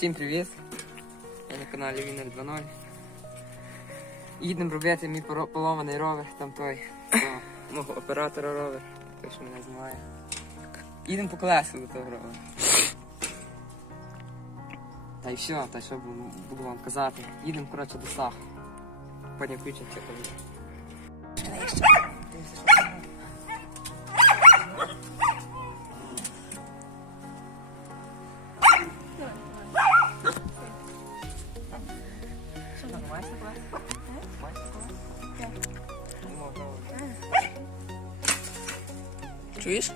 Всім привіт! Я на каналі Вінер 2.0. Їдемо робити мій поломаний ровер, там той мого оператора ровер, той що мене знімає. Їдемо по колесу до того ровера. Та й все, та що буду вам казати. Їдемо, коротше, до Сах. Потім включимося коли. Чуєш?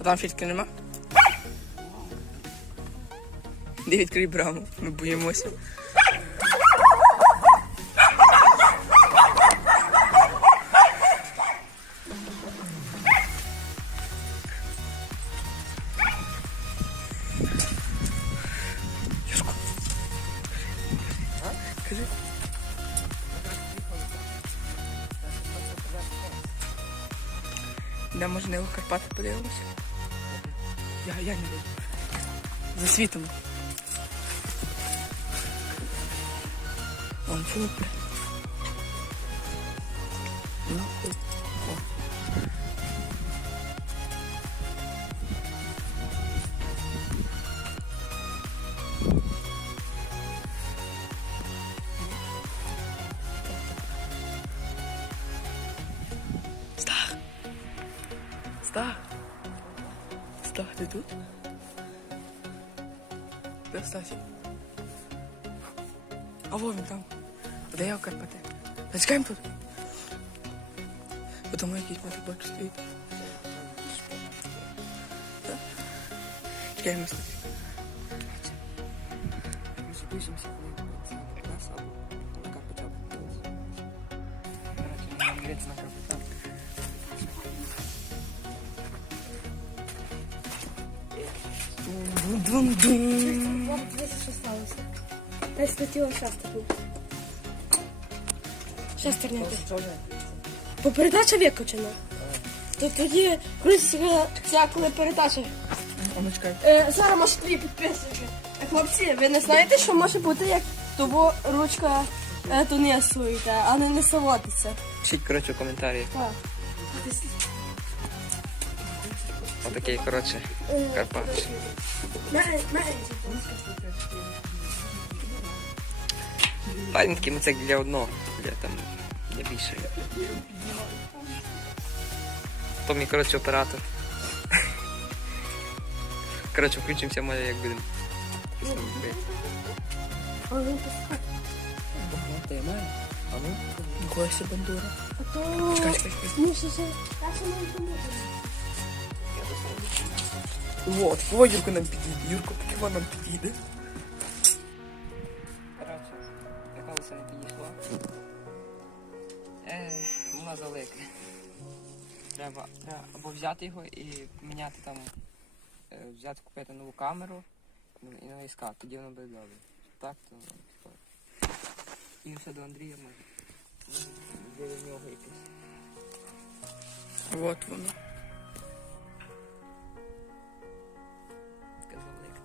А там фільтки нема? Де відкрий браму, ми боїмося. Юрко. Кажи. Де можливо Карпати подивимося? Я не буду. За світом. Вон супер. Нахуй. О. Стах. Стах. Стах, ти тут? Де Стасі? А во він там. А де я в Карпати? Зачекаємо тут. Бо тому якийсь мотоблок стоїть. Чекаємо Стасі. Ми спустимося, коли нас або на Карпача подивимося. Коротше, мені дивиться на Карпача. Дун-дун-дун. Вам дивіться, що сталося. Десь летіло шастер був. Шестерня. Бо передача виключена. То тоді ця коли передача. Зараз може твої підписники. Хлопці, ви не знаєте, що може бути, як того ручка тунисуєте, а не несоводиться. Пишіть, коротше, у коментарі. Так. Отакий, коротше, Карпач. Маленький мацек для одного, для більше. То мій, коротше, оператор. Коротше, включимося, може, як будемо. Та я маю. А ну? Гося бандура. А то... Чекай. Ну, що це? Та що мені помогти? Вот, о, Юрко нам підійде. Юрко, поки нам підійде. Коротше, колесо не підійшло. Воно велике. Треба або взяти його і міняти там, взяти, купити нову камеру і новий скат, тоді воно буде добре. Так, то і все до Андрія може. Де в нього якесь. Вот воно. Таке велике.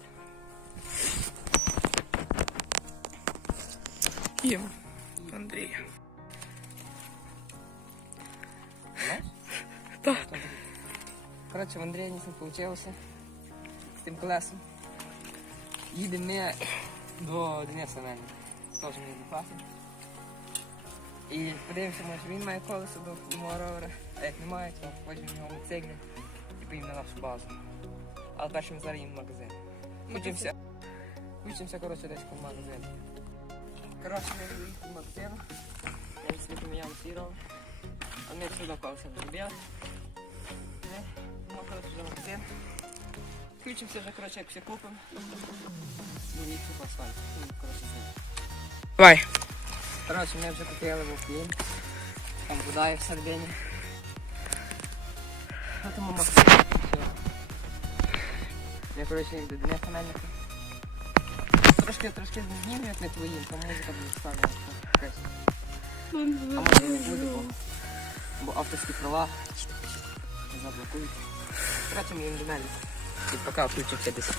Їм. Андрія. Знаєш? Так. Коротше, в Андрія ніс не вийшло з тим колесом. Їдемо ми до Дениса мене. Теж мені доплатить. І подивимося, може він має колесо до мого ровера. А як немає, то потім в нього мотоциклі і поїдемо на нашу базу. Але перше ми зараз їм в магазин. Включимося, коротше, десь в магазин. Коротше, ми вже їхали в магазин. Я собі поміняв свій ровер. А ми сюди колесо зробили. Ну, коротше, вже магазин. Включимося вже, коротше, як все купимо. Ну, їх тут асфальт. Ну, коротше, з ним. Давай. Коротше, ми вже купили вовклін. Там вода є всередині. На тому магазині. Все. Я, коротше, їх до Дениса Мельника. Трошки зніму, як не твоїм, там музика буде ставлена. А може не буде, бо авторські права заблокують. Коротше, ми їм до Мельника. І поки включимося десь.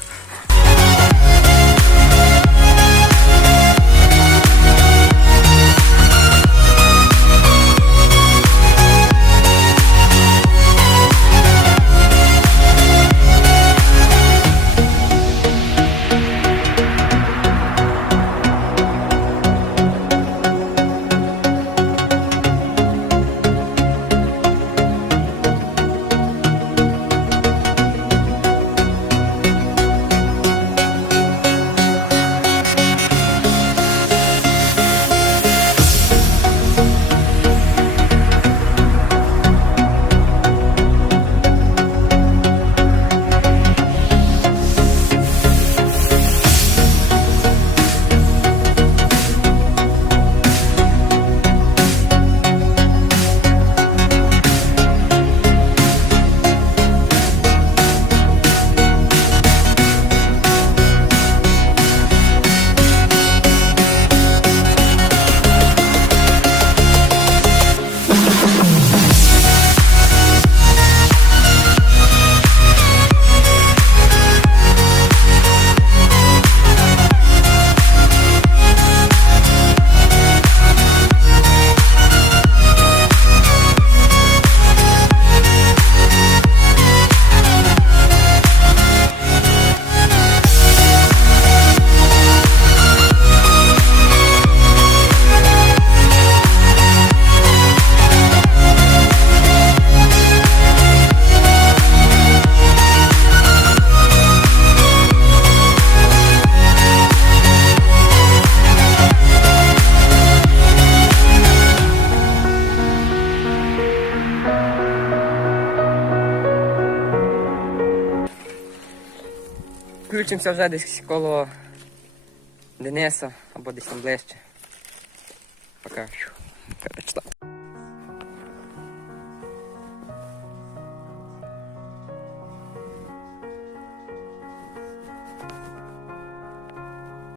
Включимося вже десь коло Дениса або десь там ближче. Пока. Коротше, так.